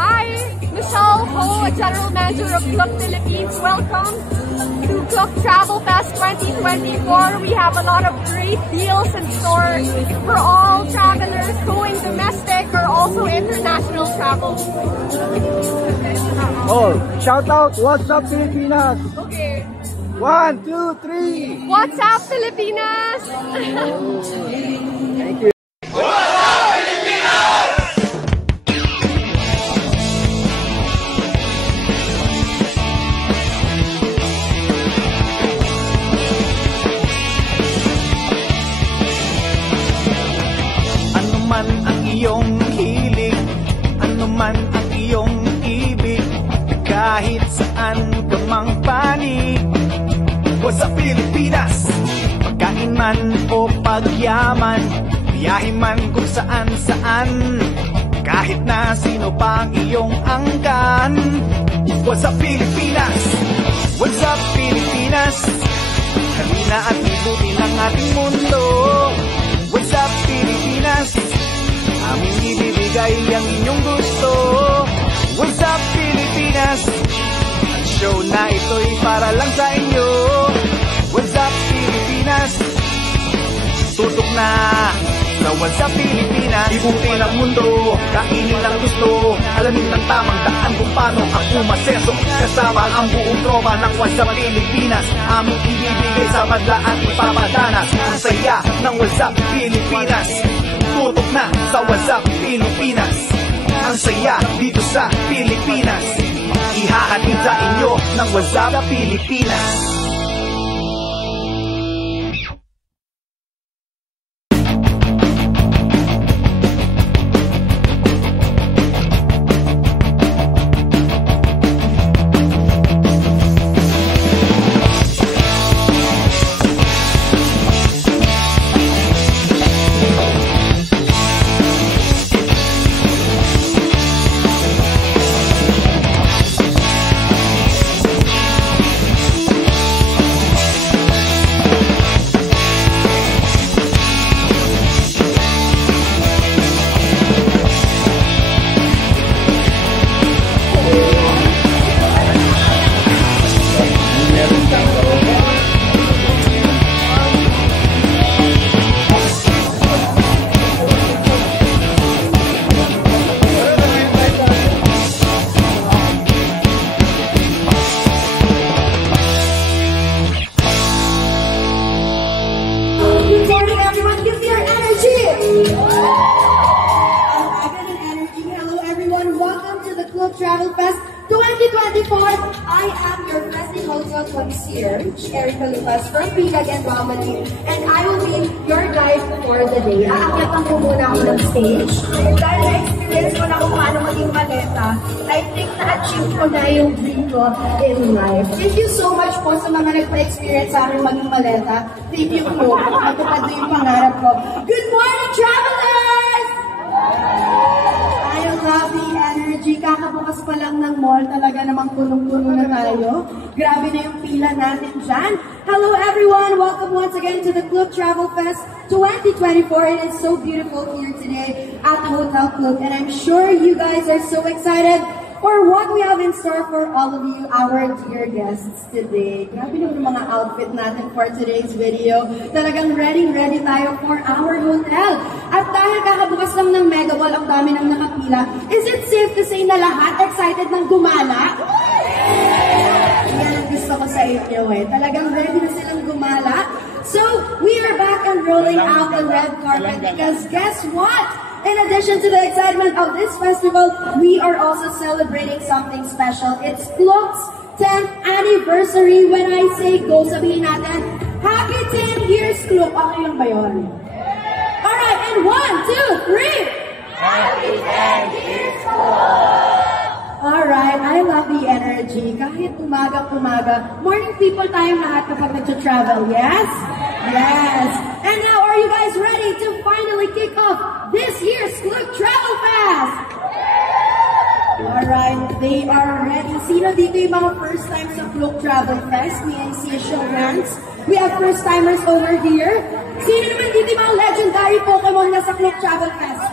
Hi, Michelle Ho, General Manager of Club Philippines. Welcome to Club Travel Fest 2024. We have a lot of great deals in store for all travelers going domestic or also international travel. Oh, shout out, what's up Pilipinas? Okay. 1, 2, 3. What's up, Filipinas? Thank you. Ano man ang iyong hilig, ano man ang iyong ibig, kahit saan ka mang panig. Sa Pilipinas, pagkain man o pagyaman, biyahe man kung saan saan, kahit na sino pa ang iyong angkan. Sa Pilipinas, what's up Pilipinas? Halina at libutin ang ating mundo. What's up Pilipinas? Aming ibibigay ang inyong gusto. What's up Pilipinas? Ang show na ito'y para lang sa inyo. What's up Pilipinas? Tutok na sa What's up Pilipinas. Ibutin ang mundo, kainin ang gusto, alamin ng tamang daan kung paano ang umaseso. Kasama ang buong tropa ng What's up Pilipinas. Aming ibibigay sa madla at ipapadanas ang saya ng What's up Pilipinas. Tutok na sa What's up Pilipinas. Ang saya dito sa Pilipinas. Ihahatid sa inyo ng What's up Pilipinas. Travel Fest 2024. I am your Festive Hotel Concierge, Erica Lucas from Pigag and Romani, and I will be your guide for the day. Aakyatan ko muna ako ng stage. Dahil na-experience ko na kung paano maging maleta, I think na-achieve ko na yung dream ko in life. Thank you so much po sa mga nagpa-experience sa akin maging maleta. Thank you po. Matupad na yung pangarap ko. Good morning, travelers! I love the energy. Kakabukas pa lang ng mall, talaga namang punong-puno na tayo. Grabe na yung pila natin dyan. Hello everyone! Welcome once again to the Club Travel Fest 2024. It is so beautiful here today at the Hotel Club, and I'm sure you guys are so excited for what we have in store for all of you, our dear guests today. Grabe naman yung mga outfit natin for today's video. Talagang ready tayo for our hotel. At dahil kakabukas lang ng Mega Ball, ang dami nang nakapila, is it safe to say na lahat excited ng gumala? Yan ang gusto ko sa inyo eh. Talagang ready na silang gumala. So, we are back and rolling out the red carpet because guess what? In addition to the excitement of this festival, we are also celebrating something special. It's Club's 10th anniversary. When I say go, sabihin natin, Happy 10 years, Club. Okay yun ba yun? Alright, and 1, 2, 3! Happy 10 years, Club! Alright, I love the energy. Kahit umaga, morning people tayong lahat kapag nag-travel, yes? Yes! And now, are you guys ready to finally kick off this year's Club Travel Fest? Alright, they are ready. Sino dito yung mga first time sa Club Travel Fest? May I see a show of hands? We have first timers over here. Sino naman dito yung mga legendary Pokemon na sa Club Travel Fest?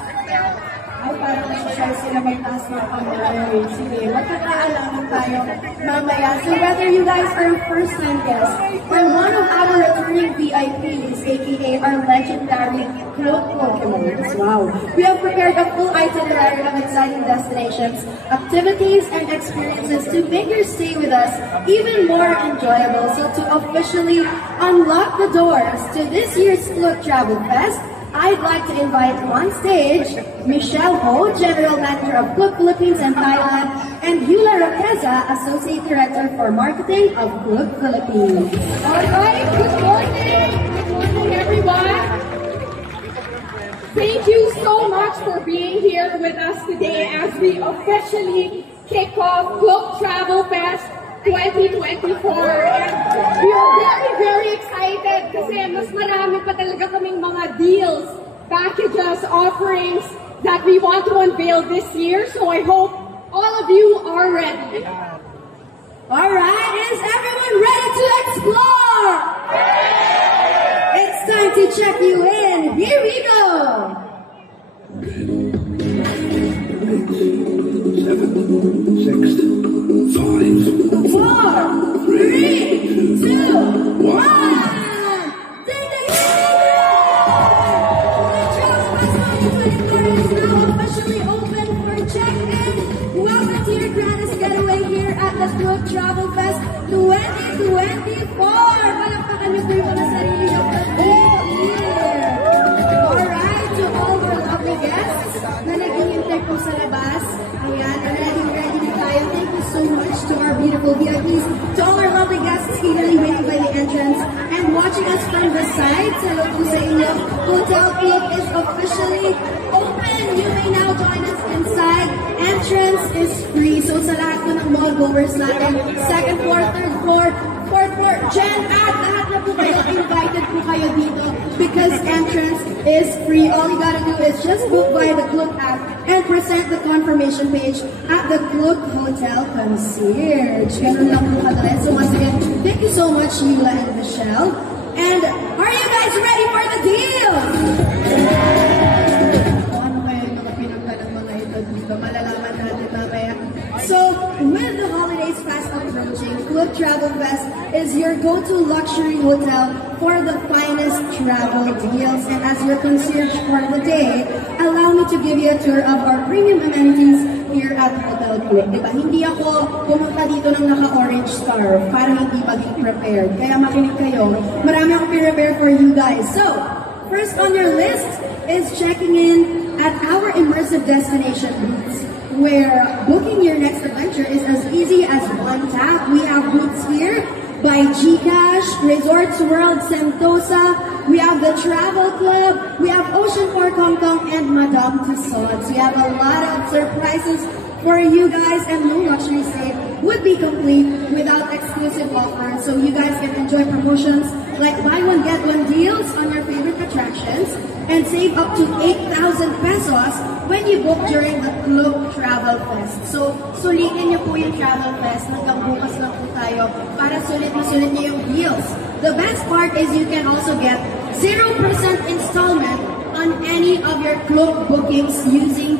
Ay, parang try sila magtaas ng kamay. Sige, magkakaalaman tayo mamaya. So whether you guys are first-time guests or one of our returning VIPs, aka our legendary Club Pokemons, wow, we have prepared a full itinerary of exciting destinations, activities, and experiences to make your stay with us even more enjoyable. So to officially unlock the doors to this year's Club Travel Fest, I'd like to invite on stage Michelle Ho, General Manager of Club Philippines and Thailand, and Yula Roqueza, Associate Director for Marketing of Club Philippines. Alright, good morning! Good morning, everyone! Thank you so much for being here with us today as we officially kick off Club Travel Fest 2024. And we are very, very excited kasi mas marami pa talaga kaming mga deals, packages, offerings that we want to unveil this year. So I hope all of you are ready. Alright, is everyone ready to explore? It's time to check you in. Here we go. 7, 6, 5, 4, 3, 2, 1. Ding, ding, ding, ding, ding! The Travel Fest 2024 is now officially open for check-in. Welcome to your grandest getaway here at the Club Travel Fest 2024. Palakpakan niyo po yung mga sarili niyo for being here. Alright, to all our lovely guests na naghihintay po sa labas. Ayan, ready na tayo. Thank you so much to our beautiful VIPs, to all our lovely guests eagerly waiting by the entrance and watching us from the side. Hello po sa inyo. Hotel Club is officially open. You may now join us inside. Entrance is free. So sa lahat po ng mall goers natin, second floor, third floor, fourth floor, Gen Ad, lahat na po kayo, invited po kayo dito because entrance is free. All you gotta do is just book via the Club app and present the confirmation page at the Club Hotel Concierge. Ganun lang po kadali. So once again, thank you so much, Yula and Michelle. And are you guys ready for the deal? Ano kaya yung mga pinagka ng mga ito dito? Malalaman natin mamaya. So, with the holidays fast approaching, Club Travel Fest is your go-to luxury hotel for the finest travel deals. And as your concierge for the day, allow me to give you a tour of our premium amenities here at Hotel Club. Diba? Hindi ako pumunta dito ng naka-orange scarf para hindi maging prepared. Kaya makinig kayo. Marami akong prepare for you guys. So, first on your list is checking in at our immersive destination booths, where booking your next adventure is as easy as one tap. We have booths here by GCash, Resorts World Sentosa, we have the Travel Club, we have Ocean Park Hong Kong, and Madame Tussauds. We have a lot of surprises for you guys, and no luxury stay would be complete without exclusive offers. So you guys can enjoy promotions like buy one get one deals on your favorite attractions and save up to 8,000 pesos when you book during the Club Travel Fest. So, sulitin niyo po yung Travel Fest. Hanggang bukas lang po tayo para sulit niyo yung deals. The best part is you can also get 0% installment on any of your Club bookings using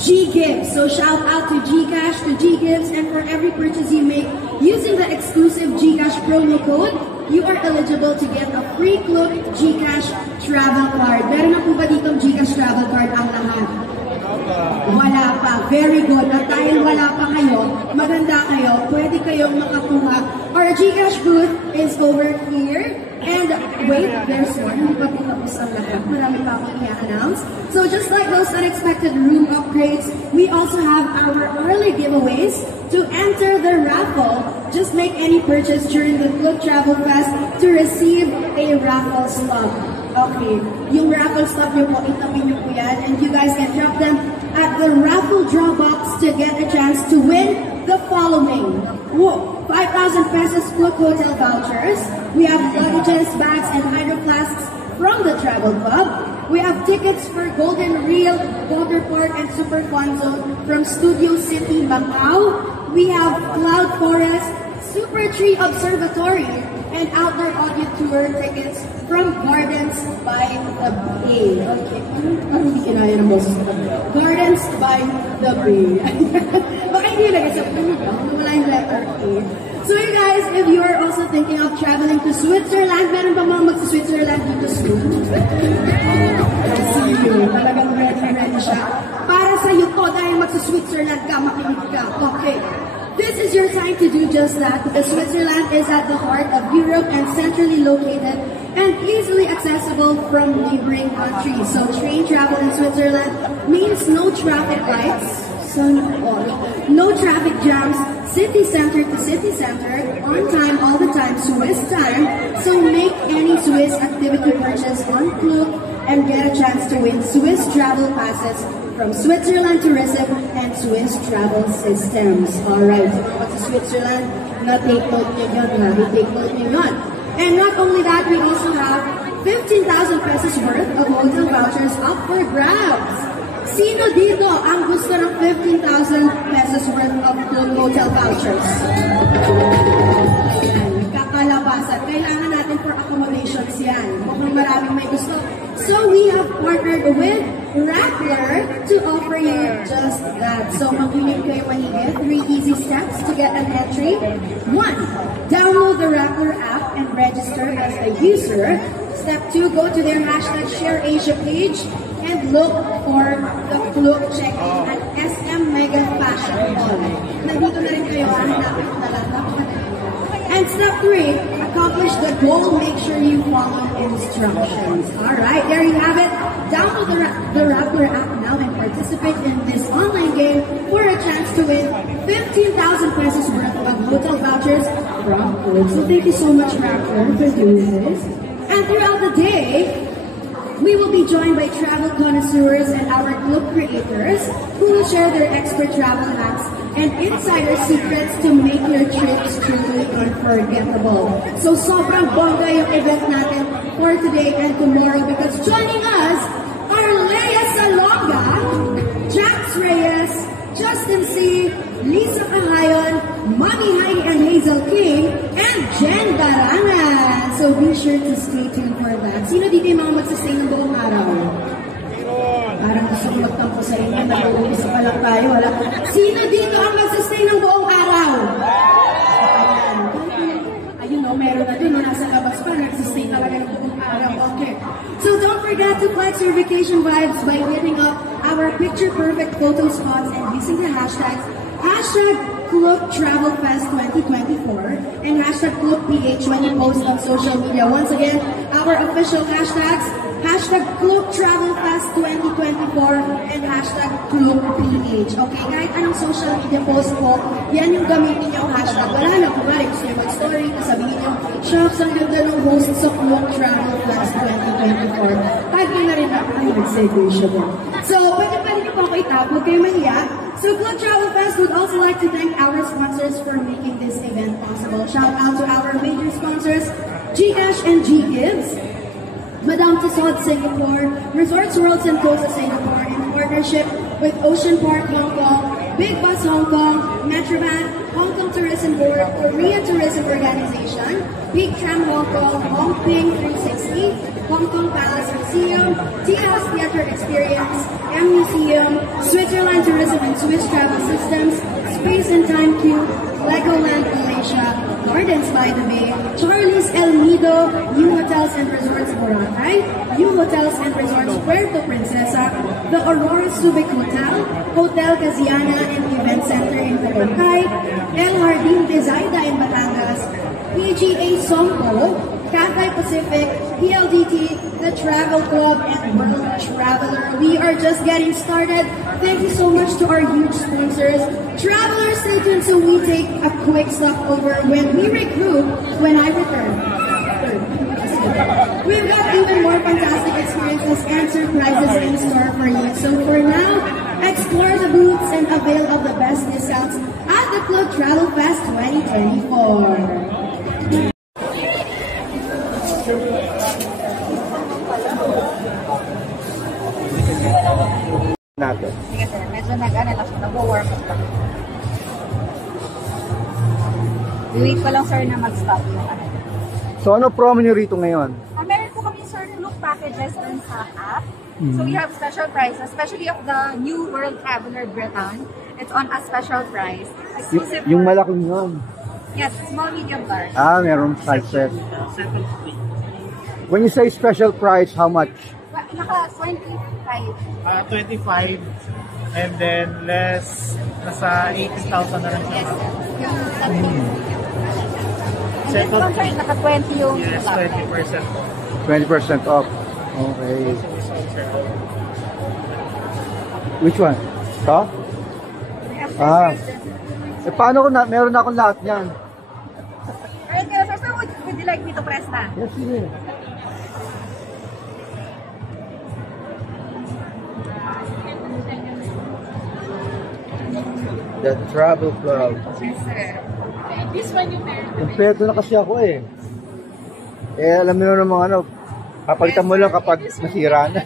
GGives. So shout out to GCash, to GGives, and for every purchase you make using the exclusive GCash promo code, you are eligible to get a free Club GCash travel card. Meron na po ba ditong GCash travel card ang lahat? Wala pa. Very good. At dahil wala pa kayo, maganda kayo, pwede kayong makakuha. Our GCash booth is over here. And wait, there's more. Hindi pa po tapos ang lahat. Marami pa akong i-announce. So just like those unexpected room upgrades, we also have our early giveaways. To enter the raffle, just make any purchase during the Club Travel Fest to receive a raffle stop. Okay, yung raffle stop nyo po, itapin nyo po yan, and you guys can drop them at the raffle draw box to get a chance to win the following. 5,000 pesos Club Hotel vouchers. We have luggages, bags, and hydro flasks from the Travel Club. We have tickets for Golden Reel, Water Park, and Super Fun Zone from Studio City, Macau. We have Cloud Forest, Super Tree Observatory, and outdoor audio tour tickets from Gardens by the Bay. Okay, parang hindi kinaya ng boses ko. Gardens by the Bay. Baka hindi lagi sa wala yung letter A. So you guys, if you are also thinking of traveling to Switzerland, meron ba mga mag-Switzerland dito soon? See you. Talagang ready siya. Para sa'yo to, dahil mag-Switzerland ka, makinig ka. Okay. This is your time to do just that because Switzerland is at the heart of Europe and centrally located and easily accessible from neighboring countries. So train travel in Switzerland means no traffic lights, no traffic jams, city center to city center, on time, all the time, Swiss time. So make any Swiss activity purchase on Klook and get a chance to win Swiss travel passes from Switzerland Tourism and Swiss Travel Systems. Alright, so to Switzerland, na-take note nyo yun, na-take note nyo yun. And not only that, we also have 15,000 pesos worth of hotel vouchers up for grabs. Sino dito ang gusto ng 15,000 pesos worth of hotel vouchers? Kakalabasan. Kailangan natin for accommodations yan. Mukhang maraming may gusto. So we have partnered with Rappler to offer you just that. So makinig kayo mahigit. 3 easy steps to get an entry. 1. Download the Rappler app and register as a user. Step 2. Go to their #ShareAsia page and look for the Klook check-in at SM Mega Fashion Mall. Nandito na rin kayo. Hanapin na lang. And step 3, accomplish the goal. Make sure you follow instructions. Alright, there you have it. Download the Rappler app now and participate in this online game for a chance to win 15,000 pesos worth of hotel vouchers from Klook. So thank you so much, Rappler, for doing this. And throughout the day, we will be joined by travel connoisseurs and our Klook creators who will share their expert travel hacks and insider secrets to make your trips truly unforgettable. So sobrang bongga yung event natin for today and tomorrow because joining us are Leia Salonga, Jax Reyes, Justin C, Lisa Cahayon, Mami Heidi and Hazel King, and Jen Barangan. So be sure to stay tuned for that. Sino dito yung mga magsastay ng buong araw? Parang gusto ko magtampo sa inyo, nag-uubisa pa lang tayo. Wala. Sino dito ang magsastay ng buong araw? Ayun o, meron na dun, nasa labas pa, nagsastay talaga ng buong araw. Okay. So don't forget to flex your vacation vibes by hitting up our picture-perfect photo spots and using the hashtags #KlookTravelFest 2024 and #KlookPH when you post on social media. Once again, our official hashtags #KlookTravelFest 2024 and #KlookPH. Okay, kahit anong social media post po, yan yung gamitin niyo hashtag. Wala na, kumari gusto niyo mag-story, sabihin niyo, shucks, ang ganda ng host sa Klook Travel Fest 2024. Kahit yun na rin ako, ay, nag-segue siya po. So, pwede niyo po ako itap, huwag kayo mahiya. So, Klook Travel Fest would also like to thank our sponsors for making this event possible. Shout out to our major sponsors, GCash and GGives, Madame Tussauds Singapore, Resorts World Sentosa Singapore in partnership with Ocean Park Hong Kong, Big Bus Hong Kong, Metrovan, Hong Kong Tourism Board, Korea Tourism Organization, Big Tram Hong Kong, Hongping 360, Hong Kong Palace Museum, Tea House Theater Experience, M Museum, Switzerland Tourism and Swiss Travel Systems, Space and Time Cube, Legoland Malaysia, Gardens by the Bay, Charlie's El Nido, U Hotels and Resorts Boracay, U Hotels and Resorts Puerto Princesa, the Aurora Subic Hotel, Hotel Casiana and Event Center in Boracay, El Jardín de Zaida in Batangas, PGA Sompo, Cathay Pacific, PLDT, The Travel Club, and World Traveler. We are just getting started. Thank you so much to our huge sponsors. Travelers, stay tuned so we take a quick stopover when we regroup when I return. We've got even more fantastic experiences and surprises in store for you. So for now, explore the booths and avail of the best discounts at the Klook Travel Fest 2024. Natin. Sige sir, medyo nag-warm up lang. Wait ko lang sir na mag-stop yung So ano promo nyo rito ngayon? Meron po kami certain look packages dun sa app. So we have special prices, especially of the new World Traveler Breton. It's on a special price. Exclusive Yung for- malaking yun. Yes, small, medium, large. Meron sizes. When you say special price, how much? Naka 25. 25 and then less, nasa 80,000 na lang siya. Yes, yung and this one sir, naka 20 yung Yes, 20%. 20% off. Okay. Which one? Ito? Paano kung meron na akong lahat niyan? Alright, sir, so would you like me to press na? Yes, sige. The Travel Club. Yes, sir. This one yung meron. Kompleto na kasi ako eh. Alam mo naman ano, papalitan mo lang kapag nasira na.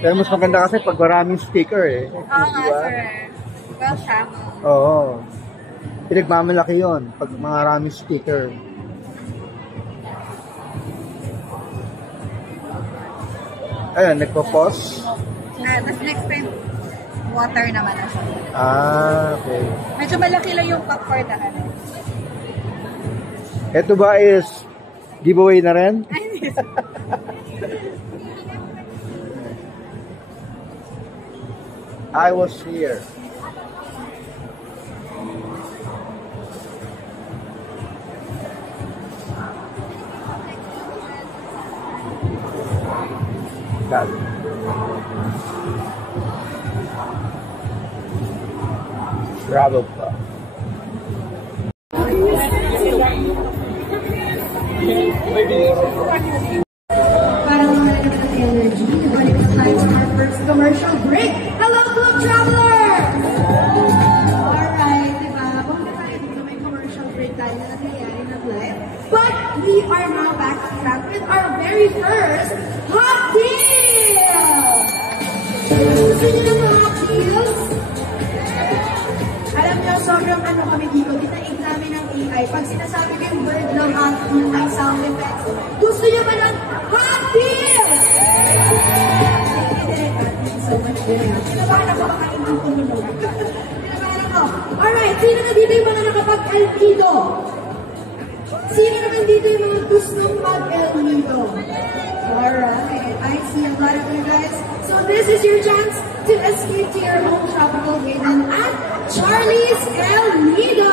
Pero mas maganda kasi pag maraming sticker eh. Oo nga, sir. Well, travel. Oo. Pinagmamalaki yun pag maraming sticker. Ayun, nagpo-pause. Tapos next time, water naman na siya. Okay. Medyo malaki lang yung cup for the ano. Ito ba is giveaway na rin? I was here. Got it. Travel Club. Para naman ng energy, balik na tayo sa our first commercial break. Hello, Club Travelers! Alright, diba? Kung na tayo dito may commercial break tayo na nangyayari ng live. But we are now back to track with our very first Hot Deal! Gusto niyo ng mga Hot Deals? Alam niyo, sobrang ano kami dito, dinaig namin ng AI. Pag sinasabi ko yung word lang at yung may sound effects, gusto niyo ba ng Hot Deal? Thank you so much, Direk. Kinabahan ako baka hindi tumunog. Kinabahan ako. Alright, sino na dito yung mga nakapag-El Nido? Sino naman dito yung mga gustong mag-El Nido? Alright, I see a lot of you guys. So this is your chance to escape to your home tropical haven at Charlie's El Nido.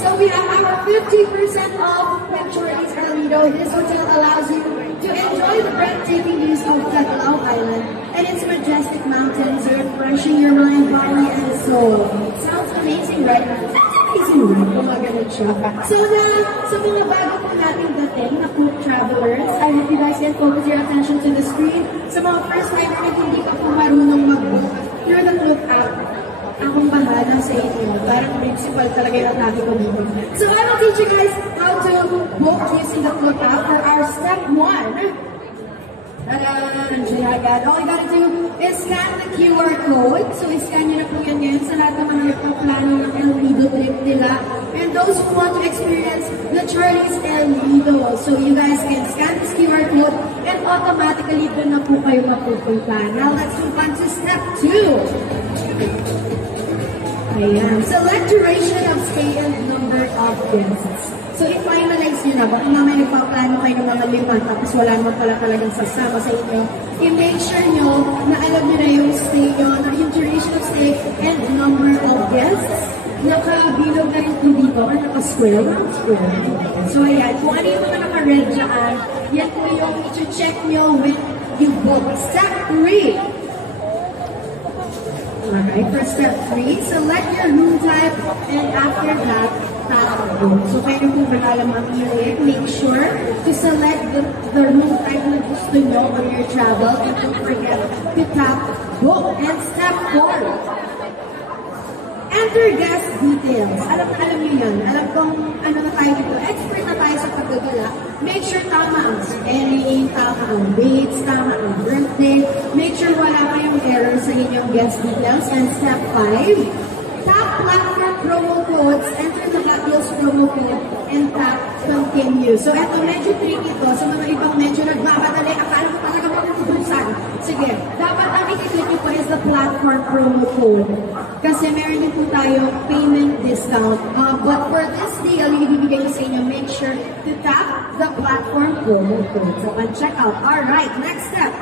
So we have our 50% off with Charlie's El Nido. This hotel allows you to enjoy the breathtaking views of Caglaw Island and its majestic mountains, refreshing your mind, body, and soul. Sounds amazing, right? Sounds amazing, right? Kumagalit siya. So sa mga bago po nating dating na food travelers, I hope you guys can focus your attention to the screen. Sa mga first timer na hindi pa po marunong mag-book through the Klook app, akong bahala sa inyo. Parang principal talaga yung atake ko dito. So I will teach you guys how to book using the Klook app for our step 1. All you gotta do is scan the QR code. So iscan nyo na po yan sa lahat ng mga nagpaplano ng El Nido trip nila. And those who want to experience the Charlie's El Nido. So you guys can scan this QR code and automatically doon na po kayo mapupunta. Now let's move on to step 2. Ayan. Select duration of stay and number of guests. So i-finalize nyo na, baka mamaya nagpaplano kayo ng mga 5 tapos wala naman pala talagang sasama sa inyo. I-make sure nyo na alam nyo na yung stay nyo, na yung duration of stay and number of guests. Nakabilog na rin po dito, or naka-square. So ayan, kung ano yung mga naka-red dyan, yan po yung i-check nyo when you book. Step 3. Alright, for step 3, select your room type and after that, tap book. So kayo kung magalamang i-rate, make sure to select the room type na gusto nyo on your travel and don't forget to tap book. And step 4, enter guest details. Alam nyo yun. Alam kong ano na tayo dito. Expert na tayo sa pagdadala. Make sure tama ang spelling, tama ang dates, tama ang birthday. Make sure wala kayong error sa inyong guest details. And step 5, tap platform promo codes, enter the Hot Deals promo code, and tap continue. So eto, medyo tricky to. Sa mga ibang medyo nagmamadali, akala mo talaga makukubusan. Sige, dapat ang i-click nyo po is the platform promo code. Kasi meron din po tayo payment discount. But for this deal, yung ibibigay ko sa inyo, make sure to tap the platform promo code. So, check out. Alright, next step.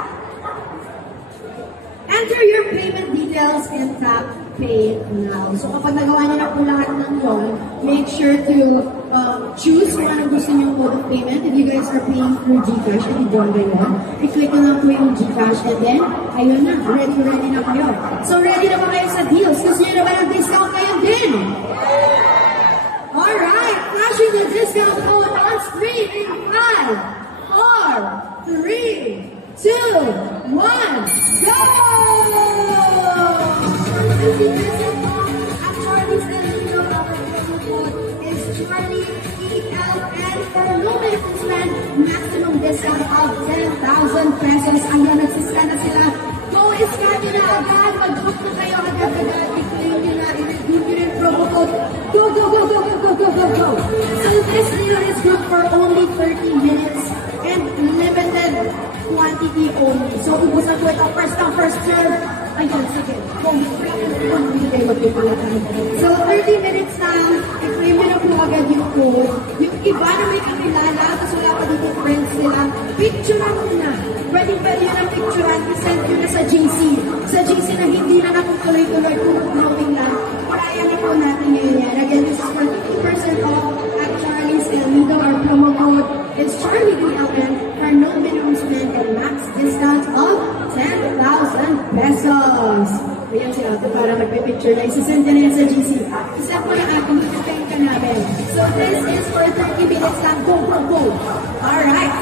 Enter your payment details and tap Pay Now. So kapag nagawa niyo na po lahat ng yun, make sure to choose kung anong gusto niyo mode of payment. If you guys are paying through GCash, if you don't know, i-click na lang po yung GCash and then, ayun na, ready na kayo. So ready na ba kayo sa deals? Gusto niyo na ba ng discount kayo din? Alright, flashing the discount code on screen in 5, 4, 3, 2, 1, go! At Charlie's Elite, our promo code is Charlie ELN for no minimum spend, maximum discount of 10,000 pesos. Ayun, nagsiscan na sila. Go, iscan nyo na agad. Mag-book na kayo agad-agad. I-claim nyo na, i-review nyo yung promo code. Go, go, go, go, go, go, go, go, go. So this deal is good for only 30 minutes and limited quantity only. So, ubusan ko ito. First come, first serve. Ayun, sige. So, 30 minutes na, i-claim nyo na po agad yung code. Yung iba na may kakilala, tapos wala pa dito friends nila, picturean mo na. Pwede yun ang picturean, isend nyo na sa GC. Sa GC na hindi na natutuloy-tuloy kung floating lang. Kaya na po natin ngayon yan. Again, this is for 50% off at Charlie's Elite. Our promo code is CharlieDLN for no minimum spend and max discount of 10,000 pesos. Ayan si Ate, para magpipicture na. Isasend na yan sa GC. Isa po na ating ipipend ka namin. So this is for 30 minutes lang. Go, go, go. Alright.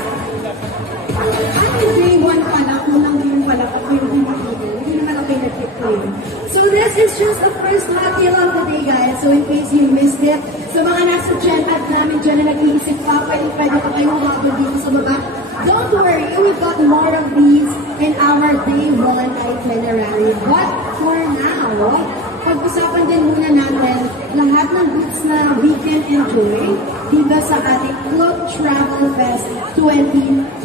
At in day 1 pala, unang day pala, ako yung hindi naman ako yung nag-click ko yun. So this is just the first hot deal of the day, guys. So in case you missed it, sa mga nasa chat namin dyan na nag-iisip pa, pwede pa kayong habol dito sa baba. Don't worry, we've got more of these in our day 1 itinerary. But for now, pag-usapan din muna natin lahat ng goods na we can enjoy dito sa ating Club Travel Fest 2024.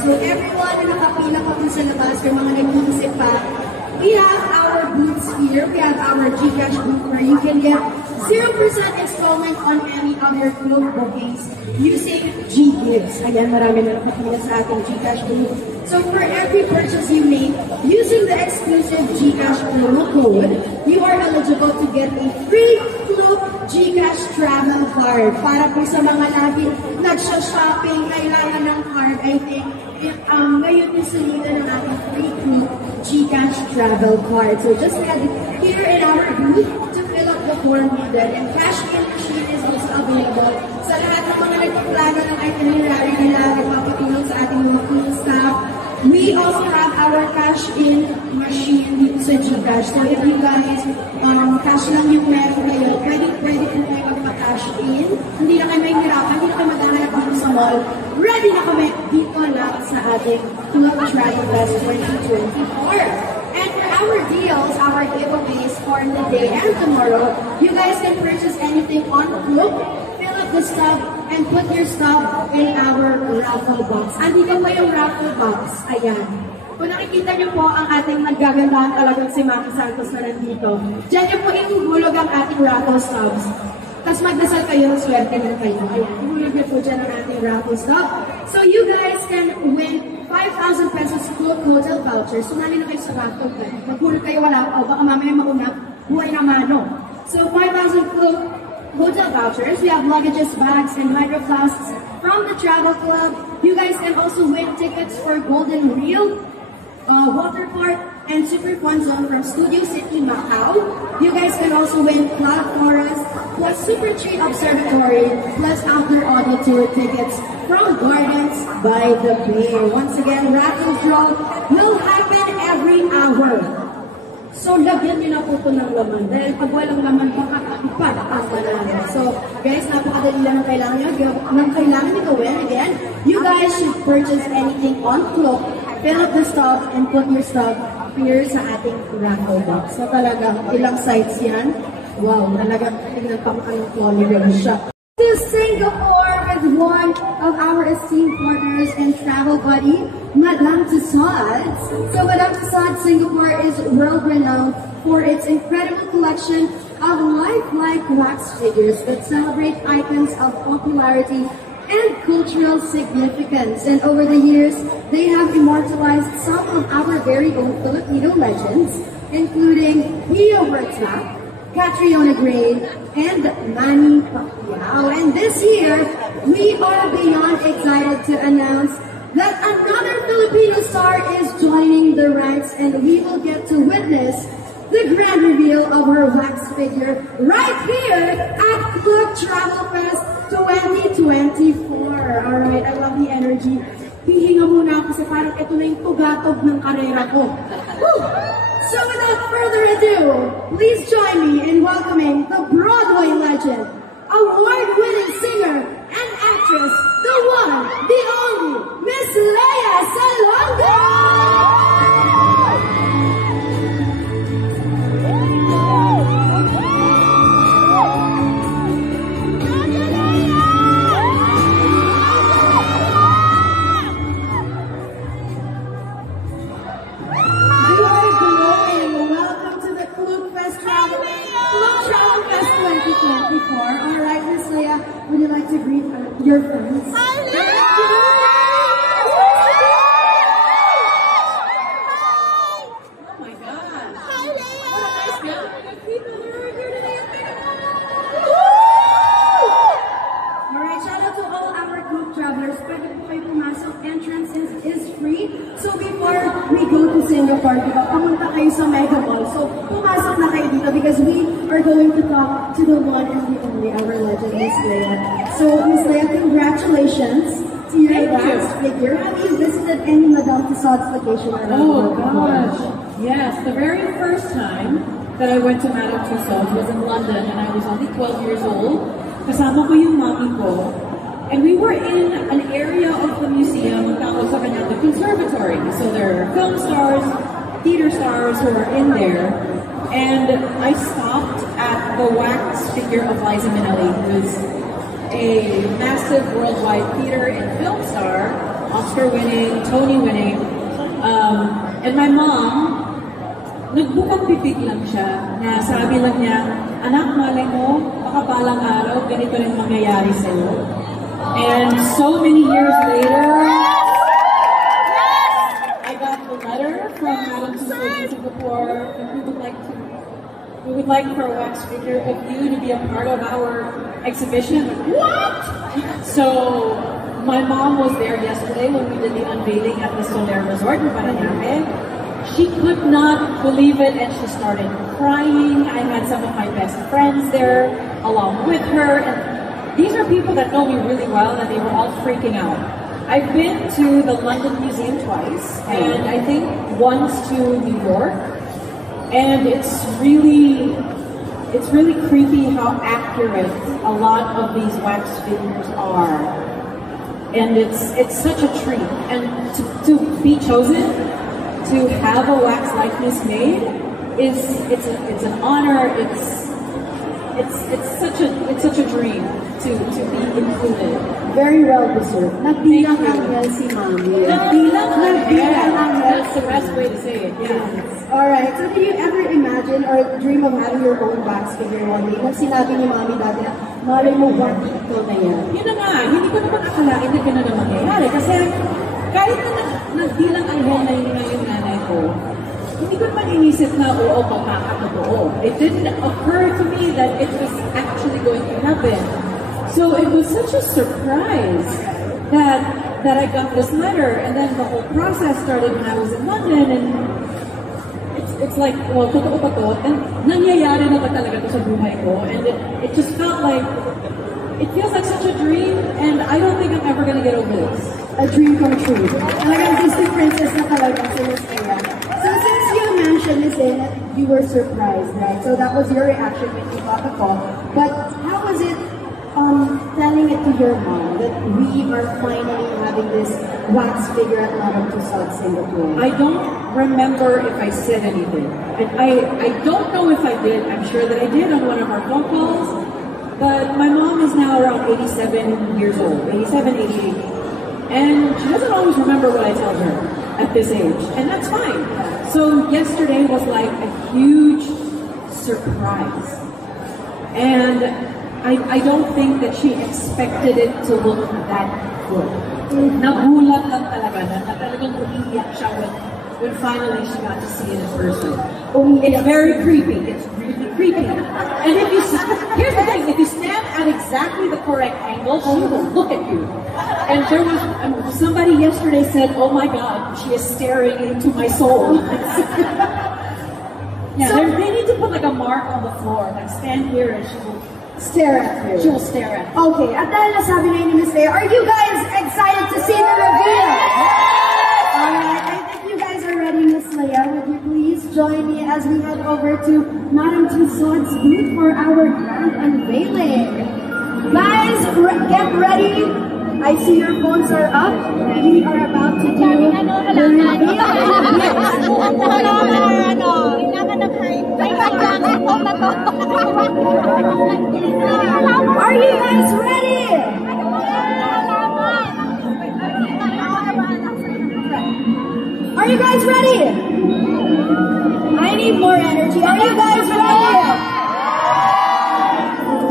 So everyone na nakapila pa po sa labas, yung mga nag-iisip pa, we have our booths here. We have our GCash booth where you can get 0% installment on any of your club bookings using G-Gives. Ayan, marami na nakapila sa ating GCash booth. So for every purchase you make using the exclusive GCash promo code, you are eligible to get a free Club GCash travel card. Para po sa mga laging nagsha-shopping, kailangan ng card, I think, ngayon yung sunod ng ating free Club GCash travel card. So just head here in our booth to fill up the form needed. And cash-in machine is also available sa lahat ng mga nagpaplano ng itinerary nila, nagpapatulong sa ating mga cool staff. We also have our cash-in machine dito sa GCash. So if you guys cash lang yung meron kayo, pwede po kayo magpa-cash in. Hindi na kayo mahihirapan, hindi na kayo maghahanap dito sa mall. Ready na kami dito lang sa ating Club Travel Fest 2024. And for our deals, our giveaways for the day and tomorrow, you guys can purchase anything on Club, fill up the stuff, and put your stuff in our raffle box. Andito pa yung raffle box. Ayan. Kung nakikita niyo po ang ating naggagandahan talagang si Maki Santos na nandito, dyan niyo po ihuhulog ang ating raffle stubs. Tapos magdasal kayo, swerte na kayo. Ayan, ihulog niyo po dyan ang ating raffle stub. So you guys can win 5,000 pesos Club Hotel vouchers. Sumali na kayo sa raffle. Maghulog kayo, wala pa. O baka mamaya mauna, buhay na mano. So 5,000 Club Hotel vouchers. We have luggages, bags, and hydro flasks from the travel club. You guys can also win tickets for Golden Reel, Water Park, and Super Fun Zone from Studio City, Macau. You guys can also win Cloud Forest, plus Super Tree Observatory, plus outdoor auto tour tickets from Gardens by the Bay. Once again, raffle draw will happen every hour. So, lagyan nyo na po ito ng laman. Dahil pag walang laman, baka ipadakang banana. So, guys, napakadali lang ang kailangan nyo gawin. Again, you guys should purchase anything on Cloak, fill up the stock, and put your stock appear sa ating raffle box. So talagang ilang sites yan. Wow, talagang tingnan pa ang polygon siya. To Singapore with one of our esteemed partners and travel buddy, Madame Tussauds. So Madame Tussauds Singapore is world-renowned for its incredible collection of lifelike wax figures that celebrate icons of popularity and cultural significance. And over the years, they have immortalized some of our very own Filipino legends, including Pio Berta, Catriona Gray, and Manny Pacquiao. And this year, we are beyond excited to announce that another Filipino star is joining the ranks, and we will get to witness the grand reveal of her wax figure right here at Club Travel Fest 2024. Alright, I love the energy. Hihinga muna ako kasi parang ito na yung tugatog ng karera ko. Woo! So without further ado, please join me in welcoming the Broadway legend, award-winning singer and actress, the one, the only, Miss Lea Salonga! Alright, Miss Lea, would you like to greet your friends? Hi, Lea! Oh my God! Hi, Lea! What a nice people who are here today at Alright, shout out to all our group travelers. Pwede po kayo pumasok. Entrance is free. So before we go to Singapore, diba, pumunta kayo sa Mega Mall. So pumasok na kayo dito because we are going to talk to the one and the only, our legend, Miss Lea. So Miss Lea, congratulations to your wax figure. Have you visited any Madame Tussauds location around the world? Oh gosh, yes. The very first time that I went to Madame Tussauds was in London, and I was only 12 years old. Kasama ko yung mami ko. And we were in an area of the museum, tawag sa kanya, the conservatory. So there are film stars, theater stars who are in there. And I stopped at the wax figure of Liza Minnelli, who's a massive worldwide theater and film star, Oscar-winning, Tony-winning. And my mom, nagbukang bibig lang siya, na sabi lang niya, anak, malay mo, baka balang araw, ganito rin mangyayari sa'yo. And so many years later, I got the letter from Madame Tussauds in Singapore, and we would like for a wax figure of you to be a part of our exhibition. What? So my mom was there yesterday when we did the unveiling at the Soler Resort in Parañaque. She could not believe it, and she started crying. I had some of my best friends there along with her, and these are people that know me really well, and they were all freaking out. I've been to the London Museum twice, and I think once to New York, and it's really creepy how accurate a lot of these wax figures are. And it's such a treat, and to be chosen to have a wax likeness made it's an honor. It's such a dream to be included. Very well deserved. Nagbilang angel si Mami. Nagbilang angel. That's the best way to say it. Yeah. Alright, so did you ever imagine or dream of having your own wax figure one day? Nung sinabi ni Mami dati na, malay mo ba dito na yan? Yun na nga, hindi ko naman akalain na gano'n na mangyayari. Kasi kahit na nagbilang angel na yung nanay ko, hindi ko naman inisip na, oo, magkakatotoo. It didn't occur to me that it was actually going to happen. So it was such a surprise that I got this letter, and then the whole process started when I was in London, and it's like, well, totoo ba to? And nangyayari na ba talaga to sa buhay ko? And it just felt like, it feels like such a dream, and I don't think I'm ever gonna get over this. A dream come true. Talagang Disney princess na talaga si Miss Lea. So since you mentioned, Miss Lea, that you were surprised, right? So that was your reaction when you got the call. But how was it telling it to your mom that we are finally having this wax figure at Madame Tussauds Singapore? I don't remember if I said anything. I don't know if I did. I'm sure that I did on one of our phone calls. But my mom is now around 87 years old, 87, 88. And she doesn't always remember what I tell her at this age. And that's fine. So yesterday was like a huge surprise. And I don't think that she expected it to look that good. Nagulat lang talaga na talagang umiiyak siya when finally she got to see it in person. It's very creepy. It's really creepy. And if you here's the thing, if you stand at exactly the correct angle, she will look at you. And there was somebody yesterday said, "Oh my God, she is staring into my soul." Yeah, they need to put like a mark on the floor, like stand here and she will Stare at you. She will stare at you. Okay, at dahil nasabi na ni Miss Leia, are you guys excited to see the reveal? Alright, I think you guys are ready, Miss Leia. Would you please join me as we head over to Madame Tussauds' booth for our grand unveiling? Guys, get ready. I see your phones are up. We are about to do the reveal. Are you guys ready? Are you guys ready? I need more energy. Are you guys ready?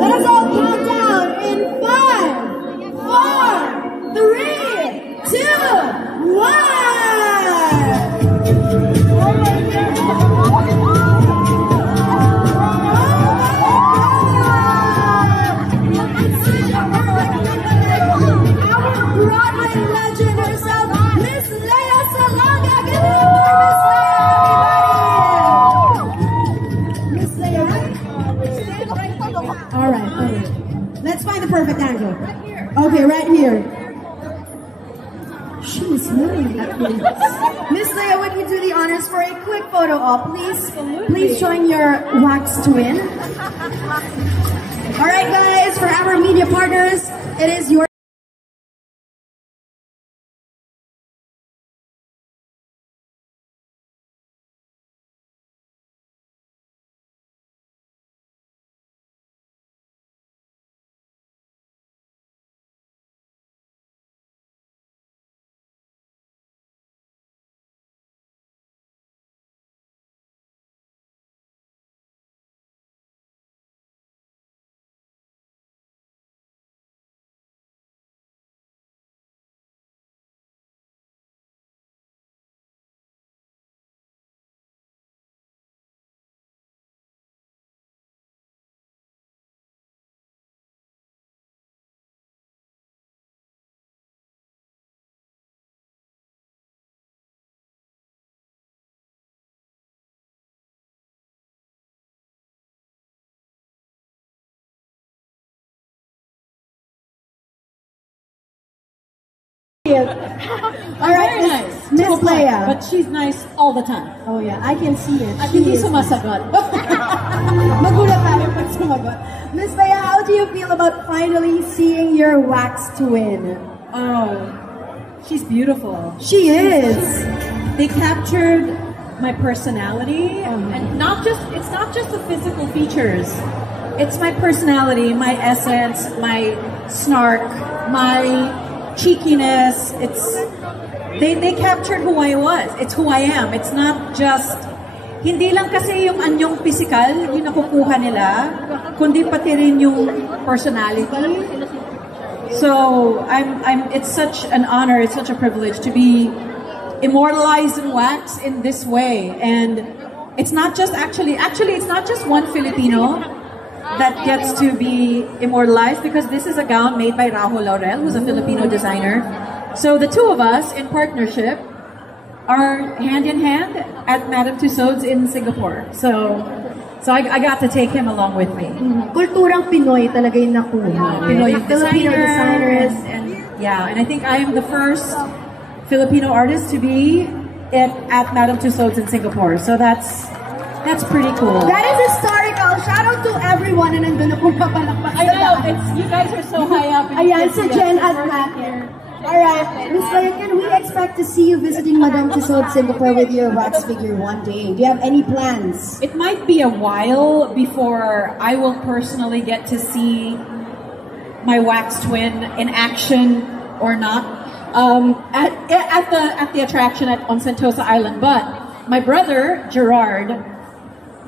Let us all count down in 5, 4, 3, 2, 1. Perfect angle. Okay, right here. She is smiling at me. Miss Leia, would you do the honors for a quick photo op, please? Please join your wax twin. All right, guys, for our media partners, it is your all right, Miss Leia. But she's nice all the time. Oh yeah, I can see it. Hindi sumasagot. Magulat tayo pag sumagot. Miss Leia, how do you feel about finally seeing your wax twin? Oh, she's beautiful. She is. They captured my personality, and it's not just the physical features. It's my personality, my essence, my snark, my cheekiness. They captured who I was. It's who I am. It's not just hindi lang kasi yung anyong physical yung nakukuha nila, kundi pati rin yung personality. So it's such an honor, it's such a privilege to be immortalized in wax in this way. And it's not just it's not just one Filipino that gets to be immortalized, because this is a gown made by Rahul Laurel, who's a Filipino designer. So the two of us in partnership are hand in hand at Madame Tussauds in Singapore. So I got to take him along with me. Kulturang Pinoy talaga yung nakuha. Pinoy Filipino designers. And I think I am the first Filipino artist to be at Madame Tussauds in Singapore. So that's pretty cool. That is historical. Shout out to everyone na nandun na pumapalakpak. I know, you guys are so high up. Ayan, si Jen at Matt here. Alright, Miss Leia, can we expect to see you visiting Madame Tussauds Singapore with your wax figure one day? Do you have any plans? It might be a while before I will personally get to see my wax twin in action or not at the attraction on Sentosa Island. But my brother Gerard,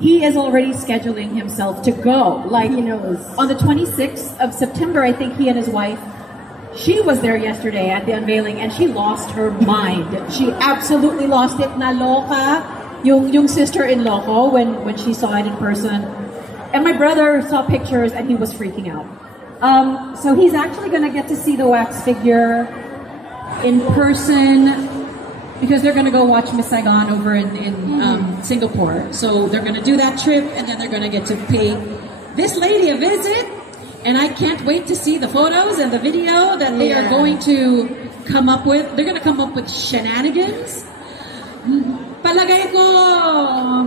he is already scheduling himself to go. Like, he knows. On the 26th of September, I think he and his wife, she was there yesterday at the unveiling and she lost her mind. She absolutely lost it. Naloka yung sister-in-law ko when she saw it in person. And my brother saw pictures and he was freaking out. So he's actually going to get to see the wax figure in person because they're going to go watch Miss Saigon over in Singapore. So they're going to do that trip and then they're going to get to pay this lady a visit. And I can't wait to see the photos and the video that they are going to come up with. They're going to come up with shenanigans. Palagay ko,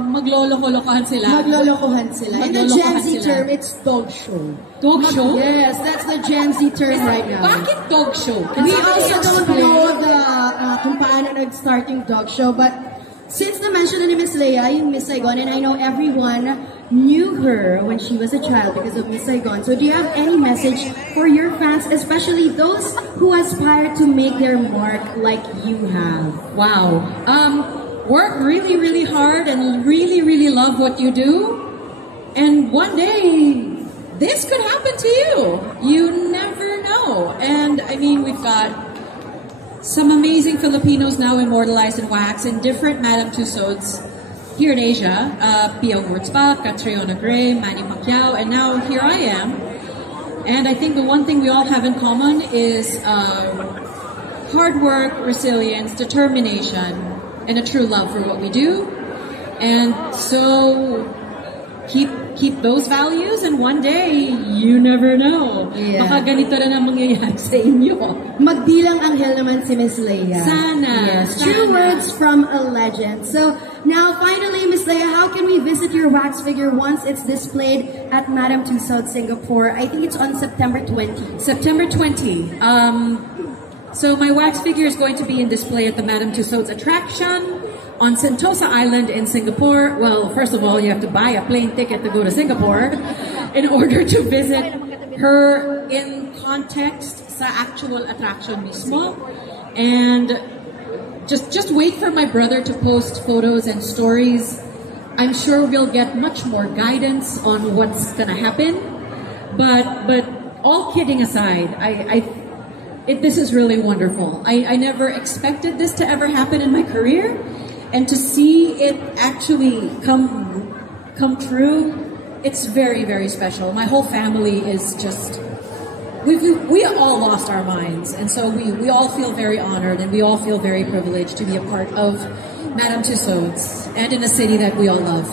magloloko-lokohan sila. Maglolokohan sila. In the Gen Z term, it's dog show. Dog show? Yes, that's the Gen Z term right now. Bakit dog show? We also don't know kung paano nag-start yung dog show, but since na-mention na ni Miss Leia, yung Miss Saigon, and I know everyone knew her when she was a child because of Miss Saigon. So do you have any message for your fans, especially those who aspire to make their mark like you have? Wow. Work really, really hard and really, really love what you do. And one day, this could happen to you. You never know. And I mean, we've got some amazing Filipinos now immortalized in wax in different Madame Tussauds here in Asia. Pia Wurtzbach, Catriona Gray, Manny Pacquiao, and now here I am. And I think the one thing we all have in common is hard work, resilience, determination, and a true love for what we do. And so keep those values, and one day, you never know. Yeah. Baka ganito rin ang mangyayari sa inyo. Magbilang anghel naman si Miss Leia. Sana. Yes. Sana. True words from a legend. So now, finally, Miss Leia, how can we visit your wax figure once it's displayed at Madame Tussauds Singapore? I think it's on September 20. September 20. So my wax figure is going to be in display at the Madame Tussauds attraction on Sentosa Island in Singapore. Well, first of all, you have to buy a plane ticket to go to Singapore in order to visit her in context sa actual attraction mismo. And just wait for my brother to post photos and stories. I'm sure we'll get much more guidance on what's gonna happen. But all kidding aside, this is really wonderful. I never expected this to ever happen in my career, and to see it actually come true, it's very, very special. My whole family is just, we all lost our minds, and so we all feel very honored, and we all feel very privileged to be a part of Madame Tussauds, and in a city that we all love.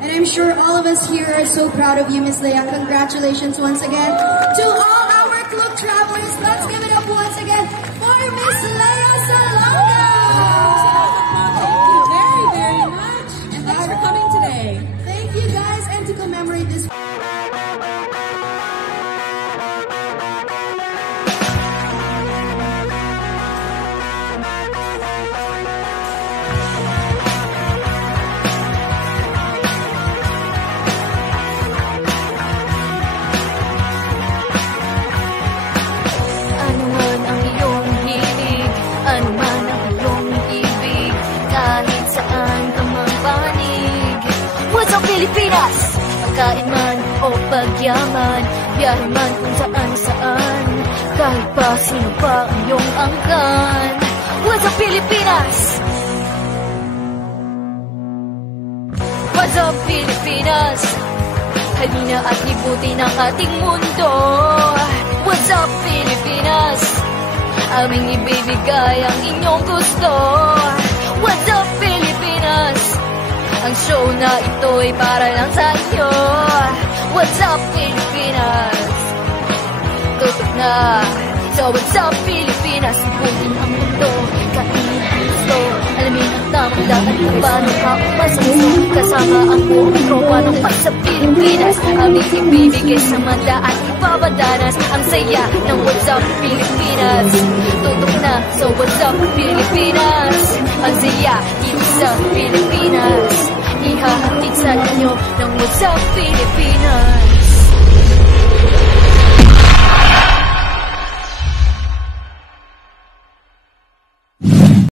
And I'm sure all of us here are so proud of you, Miss Leia. Congratulations once again to all our Club travelers. Let's give it up once again for Miss Leia Salonga. Thank you very, very much. And thanks for coming today. Thank you guys, and to commemorate this Pilipinas, pagkain man o pagyaman, biyahe man kung saan-saan, kahit pa sino pa ang iyong angkan. What's up, Pilipinas? What's up, Pilipinas? Halina at libutin ang ating mundo. What's up, Pilipinas? Aming ibibigay ang inyong gusto. What's up, Pilipinas? Ang show na ito'y para lang sa inyo. What's up, Pilipinas? Tutok na. So what's up, Pilipinas? Ibutin ang mundo. Kainin ang gusto. Alamin ang tamang Lakad mo ba ng kaumasaso kasama ang buong tropa ng pag sa Pilipinas? Aming ibibigay sa manda at ipapadanas ang saya ng What's Up Pilipinas. Tutok na sa What's Up Pilipinas. Ang saya dito sa Pilipinas. Ihahatid sa inyo ng What's Up Pilipinas.